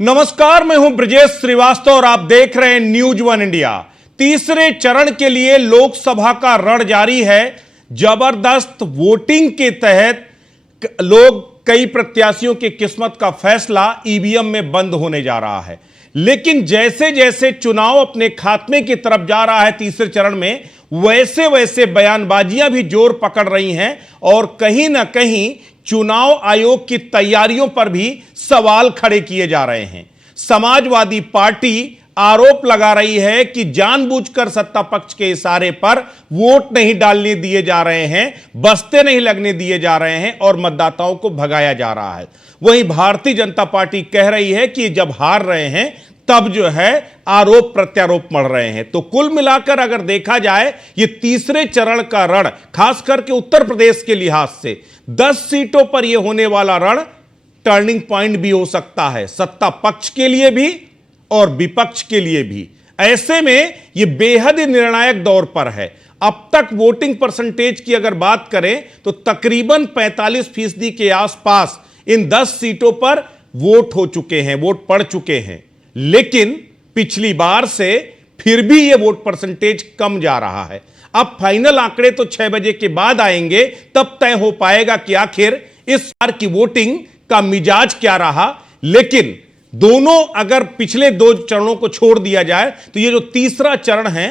नमस्कार, मैं हूं ब्रजेश श्रीवास्तव और आप देख रहे हैं न्यूज वन इंडिया। तीसरे चरण के लिए लोकसभा का रण जारी है। जबरदस्त वोटिंग के तहत कई प्रत्याशियों की किस्मत का फैसला ईवीएम में बंद होने जा रहा है। लेकिन जैसे जैसे चुनाव अपने खात्मे की तरफ जा रहा है तीसरे चरण में, वैसे वैसे बयानबाजियां भी जोर पकड़ रही हैं और कहीं ना कहीं चुनाव आयोग की तैयारियों पर भी सवाल खड़े किए जा रहे हैं। समाजवादी पार्टी आरोप लगा रही है कि जानबूझकर सत्ता पक्ष के इशारे पर वोट नहीं डालने दिए जा रहे हैं, बस्ते नहीं लगने दिए जा रहे हैं और मतदाताओं को भगाया जा रहा है। वहीं भारतीय जनता पार्टी कह रही है कि जब हार रहे हैं तब जो है आरोप प्रत्यारोप मढ़ रहे हैं। तो कुल मिलाकर अगर देखा जाए ये तीसरे चरण का रण, खास करके उत्तर प्रदेश के लिहाज से 10 सीटों पर यह होने वाला रण टर्निंग पॉइंट भी हो सकता है, सत्ता पक्ष के लिए भी और विपक्ष के लिए भी। ऐसे में यह बेहद निर्णायक दौर पर है। अब तक वोटिंग परसेंटेज की अगर बात करें तो तकरीबन 45% के आसपास इन 10 सीटों पर वोट हो चुके हैं, वोट पड़ चुके हैं। लेकिन पिछली बार से फिर भी यह वोट परसेंटेज कम जा रहा है। अब फाइनल आंकड़े तो 6 बजे के बाद आएंगे, तब तय हो पाएगा कि आखिर इस बार की वोटिंग का मिजाज क्या रहा। लेकिन दोनों अगर पिछले 2 चरणों को छोड़ दिया जाए तो ये जो तीसरा चरण है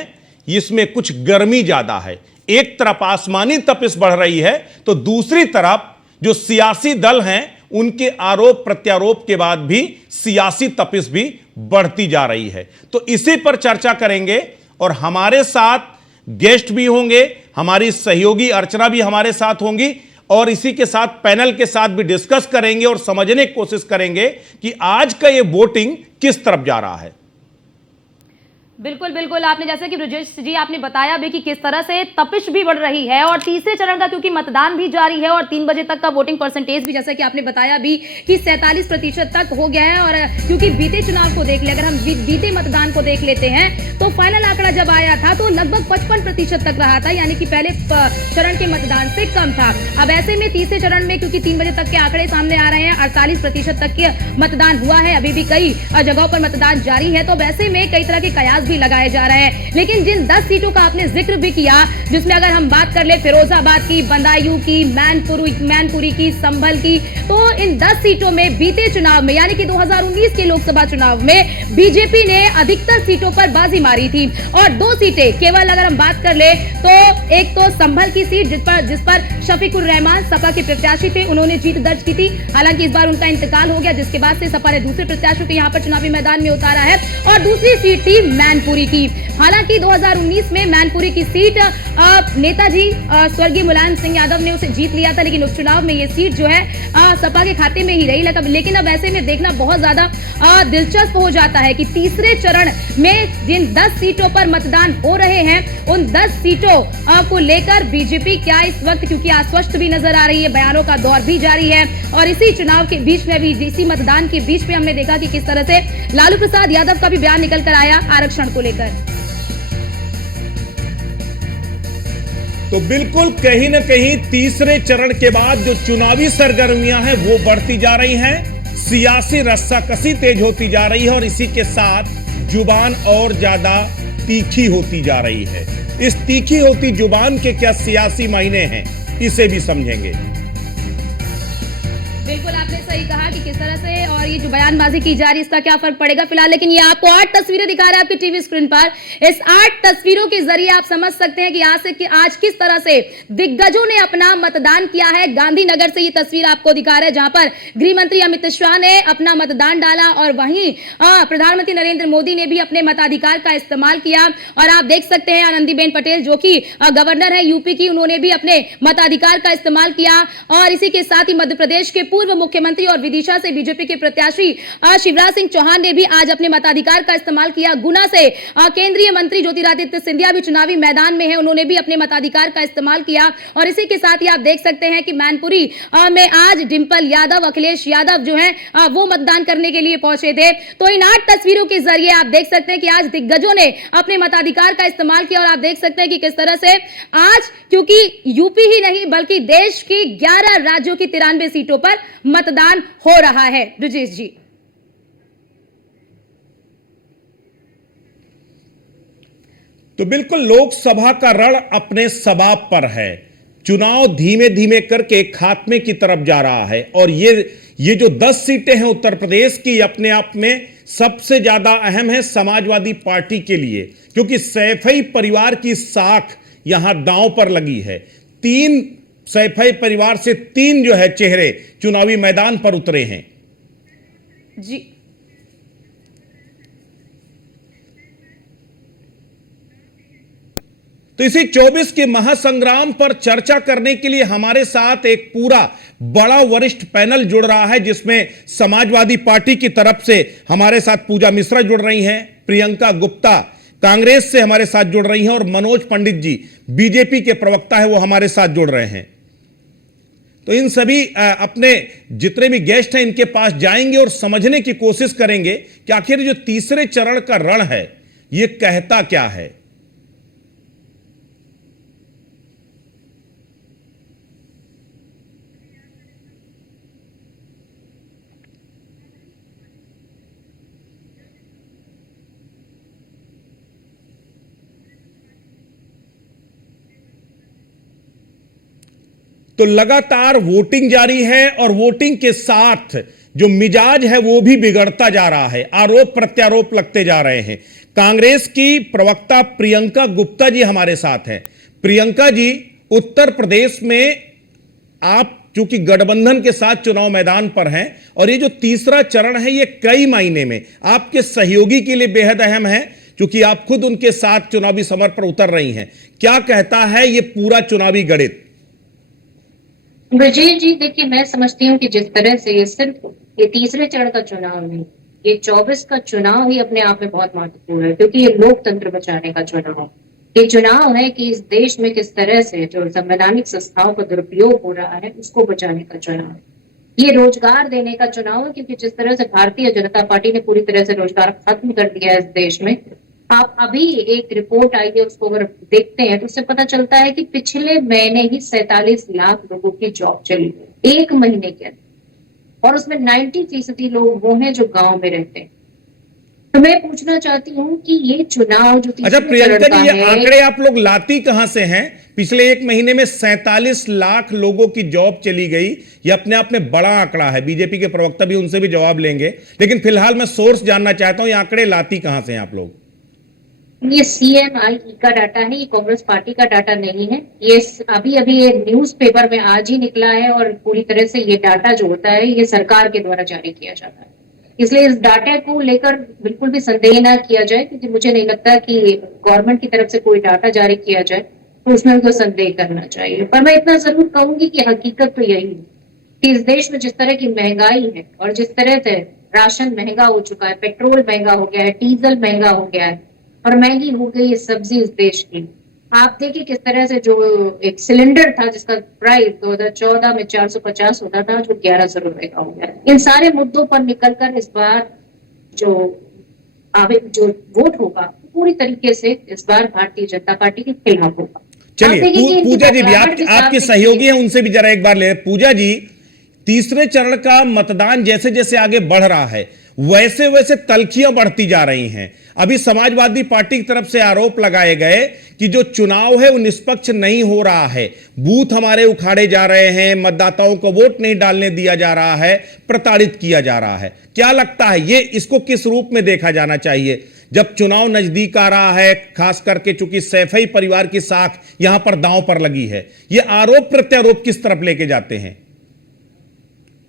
इसमें कुछ गर्मी ज्यादा है। एक तरफ आसमानी तपिश बढ़ रही है तो दूसरी तरफ जो सियासी दल हैं उनके आरोप प्रत्यारोप के बाद भी सियासी तपिश भी बढ़ती जा रही है। तो इसी पर चर्चा करेंगे और हमारे साथ गेस्ट भी होंगे, हमारी सहयोगी अर्चना भी हमारे साथ होंगी और इसी के साथ पैनल के साथ भी डिस्कस करेंगे और समझने की कोशिश करेंगे कि आज का ये वोटिंग किस तरफ जा रहा है। बिल्कुल बिल्कुल, आपने जैसे कि ब्रजेश जी आपने बताया भी कि किस तरह से तपिश भी बढ़ रही है और तीसरे चरण का क्योंकि मतदान भी जारी है और 3 बजे तक का वोटिंग परसेंटेज भी जैसा कि आपने बताया भी कि 47% तक हो गया है। और क्योंकि बीते चुनाव को देख ले, अगर हम बीते मतदान को देख लेते हैं तो फाइनल आंकड़ा जब आया था तो लगभग 55% तक रहा था, यानी कि पहले चरण के मतदान से कम था। अब ऐसे में तीसरे चरण में क्योंकि 3 बजे तक के आंकड़े सामने आ रहे हैं, 48% तक के मतदान हुआ है, अभी भी कई जगहों पर मतदान जारी है। तो वैसे में कई तरह के कयास भी लगाए जा रहे हैं। लेकिन जिन 10 सीटों का आपने जिक्र भी किया, जिसमें अगर हम बात कर ले फिरोजाबाद की, बदायूं की, मैनपुरी की, संभल की, तो इन 10 सीटों में बीते चुनाव में यानी कि 2019 के लोकसभा चुनाव में बीजेपी ने अधिकतर सीटों पर बाजी मारी थी। और 2 सीटें केवल अगर हम बात कर ले तो एक तो संभल की सीट जिस पर शफीकुर रहमान सपा के प्रत्याशी थे, उन्होंने जीत दर्ज की थी। हालांकि इस बार उनका इंतकाल हो गया, जिसके बाद से सपा ने दूसरे प्रत्याशियों को यहां पर चुनावी मैदान में उतारा है। और दूसरी सीट थी मैनपुरी की। हालांकि 2019 में मैनपुरी की सीट नेताजी स्वर्गीय मुलायम सिंह यादव ने उसे जीत लिया था, लेकिन उपचुनाव में ये सीट जो है सपा के खाते में ही रही। लेकिन अब ऐसे में देखना बहुत ज्यादा दिलचस्प हो जाता है कि तीसरे चरण में जिन 10 सीटों पर मतदान हो रहे हैं उन 10 सीटों को लेकर बीजेपी क्या इस वक्त क्योंकि आश्वस्त भी नजर आ रही है, बयानों का दौर भी जारी है। और इसी चुनाव के बीच में भी, इसी मतदान के बीच में हमने देखा कि किस तरह से लालू प्रसाद यादव का भी बयान निकल कर आया आरक्षण को लेकर। तो बिल्कुल कहीं ना कहीं तीसरे चरण के बाद जो चुनावी सरगर्मियां हैं वो बढ़ती जा रही हैं, सियासी रस्साकसी तेज होती जा रही है और इसी के साथ जुबान और ज्यादा तीखी होती जा रही है। इस तीखी होती जुबान के क्या सियासी मायने हैं, इसे भी समझेंगे। बिल्कुल आपने सही कहा कि किस तरह से और ये जो बयानबाजी की जा रही है इसका क्या फर्क पड़ेगा फिलहाल। लेकिन ये आपको 8 तस्वीरें दिखा रहा है आपकी टीवी स्क्रीन पर। इस 8 तस्वीरों के जरिए आप समझ सकते हैं कि आज किस तरह से दिग्गजों ने अपना मतदान किया है। गांधीनगर से ये तस्वीर आपको दिखा रहे हैं जहां पर गृह मंत्री अमित शाह ने अपना मतदान डाला और वहीं प्रधानमंत्री नरेंद्र मोदी ने भी अपने मताधिकार का इस्तेमाल किया। और आप देख सकते हैं आनंदीबेन पटेल जो कि गवर्नर है यूपी की, उन्होंने भी अपने मताधिकार का इस्तेमाल किया। और इसी के साथ ही मध्य प्रदेश के पूर्व मुख्यमंत्री और विदिशा से बीजेपी के प्रत्याशी शिवराज सिंह चौहान ने भी आज अपने मताधिकार का इस्तेमाल किया। गुना से केंद्रीय मंत्री ज्योतिरादित्य सिंधिया भी चुनावी मैदान में है, उन्होंने भी अपने मताधिकार का इस्तेमाल किया। और इसी के साथ ही आप देख सकते हैं कि मैनपुरी में आज डिंपल यादव, अखिलेश यादव जो है वो मतदान करने के लिए पहुंचे थे। तो इन 8 तस्वीरों के जरिए आप देख सकते हैं कि आज दिग्गजों ने अपने मताधिकार का इस्तेमाल किया। और आप देख सकते हैं कि किस तरह से आज क्योंकि यूपी ही नहीं बल्कि देश की 11 राज्यों की 93 सीटों पर मतदान हो रहा है। ब्रजेश जी, तो बिल्कुल लोकसभा का रण अपने सबाब पर है। चुनाव धीमे धीमे करके खात्मे की तरफ जा रहा है और ये जो 10 सीटें हैं उत्तर प्रदेश की, अपने आप में सबसे ज्यादा अहम है समाजवादी पार्टी के लिए, क्योंकि सैफई परिवार की साख यहां दांव पर लगी है। 3 सैफई परिवार से 3 जो है चेहरे चुनावी मैदान पर उतरे हैं। जी तो इसी 24 के महासंग्राम पर चर्चा करने के लिए हमारे साथ एक पूरा बड़ा वरिष्ठ पैनल जुड़ रहा है, जिसमें समाजवादी पार्टी की तरफ से हमारे साथ पूजा मिश्रा जुड़ रही हैं, प्रियंका गुप्ता कांग्रेस से हमारे साथ जुड़ रही हैं और मनोज पंडित जी बीजेपी के प्रवक्ता है वो हमारे साथ जुड़ रहे हैं। तो इन सभी अपने जितने भी गेस्ट हैं इनके पास जाएंगे और समझने की कोशिश करेंगे कि आखिर जो तीसरे चरण का रण है ये कहता क्या है। तो लगातार वोटिंग जारी है और वोटिंग के साथ जो मिजाज है वो भी बिगड़ता जा रहा है, आरोप प्रत्यारोप लगते जा रहे हैं। कांग्रेस की प्रवक्ता प्रियंका गुप्ता जी हमारे साथ हैं। प्रियंका जी, उत्तर प्रदेश में आप चूंकि गठबंधन के साथ चुनाव मैदान पर हैं और ये जो तीसरा चरण है ये कई मायने में आपके सहयोगी के लिए बेहद अहम है, क्योंकि आप खुद उनके साथ चुनावी समर पर उतर रही हैं। क्या कहता है ये पूरा चुनावी गणित? ब्रजेश जी, देखिए, मैं समझती हूँ कि जिस तरह से ये सिर्फ ये तीसरे चरण का चुनाव नहीं, ये 24 का चुनाव ही अपने आप में बहुत महत्वपूर्ण है, क्योंकि ये लोकतंत्र बचाने का चुनाव है। ये चुनाव है कि इस देश में किस तरह से जो संवैधानिक संस्थाओं का दुरुपयोग हो रहा है उसको बचाने का चुनाव है। ये रोजगार देने का चुनाव है, क्योंकि जिस तरह से भारतीय जनता पार्टी ने पूरी तरह से रोजगार खत्म कर दिया है इस देश में। आप अभी एक रिपोर्ट आई है, उसको अगर देखते हैं तो उससे पता चलता है कि पिछले महीने ही 47 लाख लोगों की जॉब चली गई 1 महीने के अंदर, और उसमें 90% लोग वो हैं जो गांव में रहते हैं। तो मैं पूछना चाहती हूँ कि ये चुनाव जो अच्छा प्रियंका जी, ये आंकड़े आप लोग लाती कहां से हैं? पिछले 1 महीने में 47 लाख लोगों की जॉब चली गई, ये अपने आप में बड़ा आंकड़ा है। बीजेपी के प्रवक्ता भी उनसे भी जवाब लेंगे, लेकिन फिलहाल मैं सोर्स जानना चाहता हूं, ये आंकड़े लाती कहां से हैं आप लोग? ये CMI का डाटा है, ये कांग्रेस पार्टी का डाटा नहीं है। ये अभी अभी ये न्यूज़पेपर में आज ही निकला है, और पूरी तरह से ये डाटा जो होता है ये सरकार के द्वारा जारी किया जाता है। इसलिए इस डाटा को लेकर बिल्कुल भी संदेह ना किया जाए, क्योंकि मुझे नहीं लगता कि गवर्नमेंट की तरफ से कोई डाटा जारी किया जाए तो उसमें उनको संदेह करना चाहिए। पर मैं इतना जरूर कहूंगी कि हकीकत तो यही है कि इस देश में जिस तरह की महंगाई है और जिस तरह से राशन महंगा हो चुका है, पेट्रोल महंगा हो गया है, डीजल महंगा हो गया है, और महंगी हो गई है सब्जी इस देश की। आप देखिए किस तरह से जो एक सिलेंडर था जिसका प्राइस 2014 में 450 होता था, जो 1100 रुपए का हो गया। इन सारे मुद्दों पर निकलकर इस बार जो वोट होगा पूरी तरीके से इस बार भारतीय जनता पार्टी के खिलाफ होगा। चलिए पूजा जी भी आपके सहयोगी हैं, उनसे भी जरा एक बार ले। पूजा जी, तीसरे चरण का मतदान जैसे जैसे आगे बढ़ रहा है वैसे वैसे तल्खियां बढ़ती जा रही हैं। अभी समाजवादी पार्टी की तरफ से आरोप लगाए गए कि जो चुनाव है वो निष्पक्ष नहीं हो रहा है, बूथ हमारे उखाड़े जा रहे हैं, मतदाताओं को वोट नहीं डालने दिया जा रहा है, प्रताड़ित किया जा रहा है। क्या लगता है ये इसको किस रूप में देखा जाना चाहिए जब चुनाव नजदीक आ रहा है, खास करके चूंकि सैफई परिवार की साख यहां पर दांव पर लगी है? ये आरोप प्रत्यारोप किस तरफ लेके जाते हैं?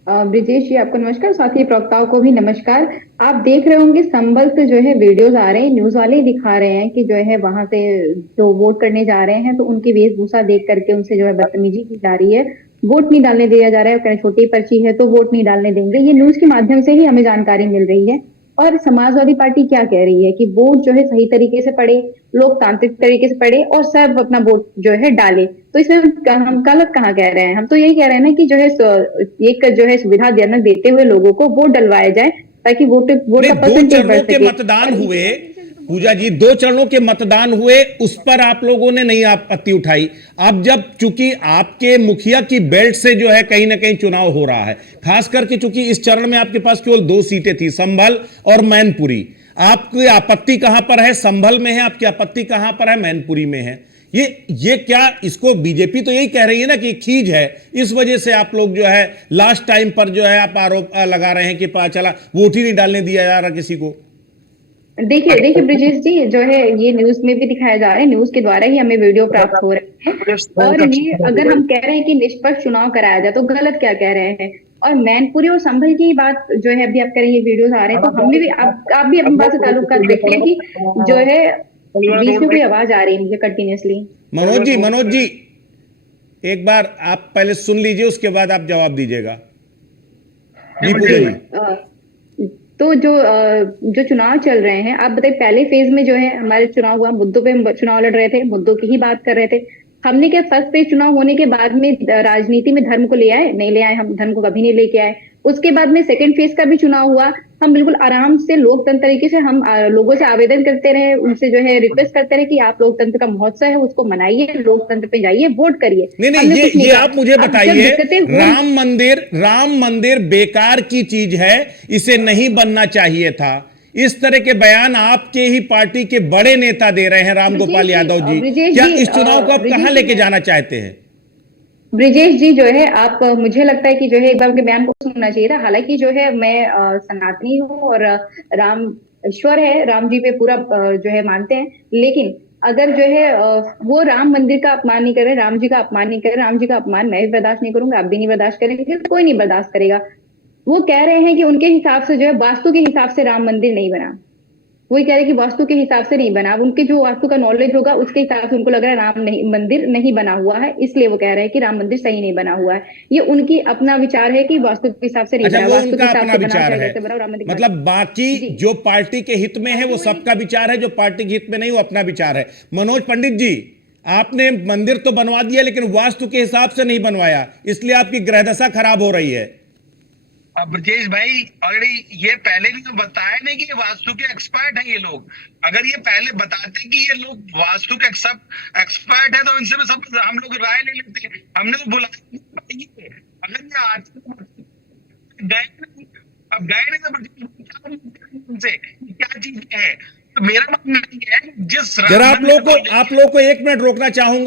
ब्रिजेश जी, आपको नमस्कार, साथ ही प्रवक्ताओं को भी नमस्कार। आप देख रहे होंगे संभल से जो है वीडियोस आ रहे हैं, न्यूज वाले ही दिखा रहे हैं कि जो है वहां से जो वोट करने जा रहे हैं तो उनकी वेशभूषा देख करके उनसे जो है बदतमीजी की जा रही है, वोट नहीं डालने दिया जा रहा है, छोटी पर्ची है तो वोट नहीं डालने देंगे। ये न्यूज के माध्यम से ही हमें जानकारी मिल रही है। और समाजवादी पार्टी क्या कह रही है कि वोट जो है सही तरीके से पड़े, लोकतांत्रिक तरीके से पड़े और सब अपना वोट जो है डाले। तो इसमें हम गलत कहाँ कह रहे हैं? हम तो यही कह रहे हैं ना कि जो है एक जो है सुविधाजनक देते हुए लोगों को वोट डलवाया जाए ताकि वोट का परसेंटेज बढ़ सके। मतदान हुए पूजा जी, 2 चरणों के मतदान हुए, उस पर आप लोगों ने नहीं आपत्ति उठाई। अब जब चूंकि आपके मुखिया की बेल्ट से जो है कहीं ना कहीं चुनाव हो रहा है, खास करके चूंकि इस चरण में आपके पास केवल 2 सीटें थी, संभल और मैनपुरी। आपकी आपत्ति कहां पर है? संभल में है आपकी आपत्ति, कहां पर है? मैनपुरी में है। ये क्या, इसको बीजेपी तो यही कह रही है ना कि खींच है, इस वजह से आप लोग जो है लास्ट टाइम पर जो है आप आरोप लगा रहे हैं कि पता चला वोट ही नहीं डालने दिया जा रहा किसी को। देखिए ब्रिजेश जी, जो है ये न्यूज में भी दिखाया जा रहा है, न्यूज के द्वारा ही हमें वीडियो प्राप्त हो रहे हैं। और ये अगर हम कह रहे हैं कि निष्पक्ष चुनाव कराया जाए तो गलत क्या कह रहे हैं। और मैनपुरी और संभल की बात जो है अभी आप कह रहे हैं, ये वीडियोस आ रहे हैं, तो हमने भी आप भी अपनी बात से ताल्लुकात रखिए कि जो है बीच में कोई आवाज आ रही है मुझे कंटिन्यूअसली। मनोज जी एक बार आप पहले सुन लीजिए, उसके बाद आप जवाब दीजिएगा। जी पूजा जी। तो जो चुनाव चल रहे हैं, आप बताइए पहले फेज में जो है हमारे चुनाव हुआ, मुद्दों पे हम चुनाव लड़ रहे थे, मुद्दों की ही बात कर रहे थे। हमने क्या फर्स्ट फेज चुनाव होने के बाद में राजनीति में धर्म को ले आए? नहीं ले आए, हम धर्म को कभी नहीं लेके आए। उसके बाद में सेकंड फेज का भी चुनाव हुआ, हम बिल्कुल आराम से लोकतंत्र तरीके से हम लोगों से आवेदन करते रहे, उनसे जो है रिक्वेस्ट करते रहे कि आप लोकतंत्र का महोत्सव है उसको मनाइए, लोकतंत्र पे जाइए, वोट करिए। नहीं, ये आप मुझे बताइए, राम मंदिर बेकार की चीज है, इसे नहीं बनना चाहिए था, इस तरह के बयान आपके ही पार्टी के बड़े नेता दे रहे हैं, राम गोपाल यादव जी। क्या इस चुनाव को आप कहां लेके जाना चाहते हैं? ब्रिजेश जी जो है आप, मुझे लगता है कि जो है एक बार उनके बयान को सुनना चाहिए था। हालांकि जो है मैं सनातनी हूँ और राम ईश्वर है, राम जी पे पूरा जो है मानते हैं, लेकिन अगर जो है वो राम मंदिर का अपमान नहीं कर रहे, राम जी का अपमान नहीं कर रहे, राम जी का अपमान मैं भी बर्दाश्त नहीं करूंगा, आप भी नहीं बर्दाश्त करेंगे, कोई नहीं बर्दाश्त करेगा। वो कह रहे हैं कि उनके हिसाब से जो है वास्तु के हिसाब से राम मंदिर नहीं बना, वही कह रहे हैं कि वास्तु के हिसाब से नहीं बना। अब उनके जो वास्तु का नॉलेज होगा उसके हिसाब से उनको लग रहा है मंदिर नहीं बना हुआ है, इसलिए वो कह रहे हैं कि राम मंदिर सही नहीं बना हुआ है। ये उनकी अपना विचार है कि वास्तु के हिसाब से नहीं बना, वास्तु के हिसाब से बना है। मतलब बाकी जो पार्टी के हित में है वो सबका विचार है, जो पार्टी के हित में नहीं वो अपना विचार है। मनोज पंडित जी, आपने मंदिर तो बनवा दिया लेकिन वास्तु के हिसाब से नहीं बनवाया, इसलिए आपकी ग्रहदशा खराब हो रही है। ब्रजेश भाई ऑलरेडी ये पहले भी तो बताया नहीं कि ये वास्तु के एक्सपर्ट हैं ये लोग। अगर ये पहले बताते कि ये लोग वास्तु के एक्सपर्ट है तो इनसे भी सब हम लोग राय ले लेते। हमने तो बुलाया, अगर ये आते गए, अब गए नहीं तो उनसे क्या चीज है। तो मेरा मानना है जिस जरा आप लोग को 1 मिनट रोकना चाहूंगा।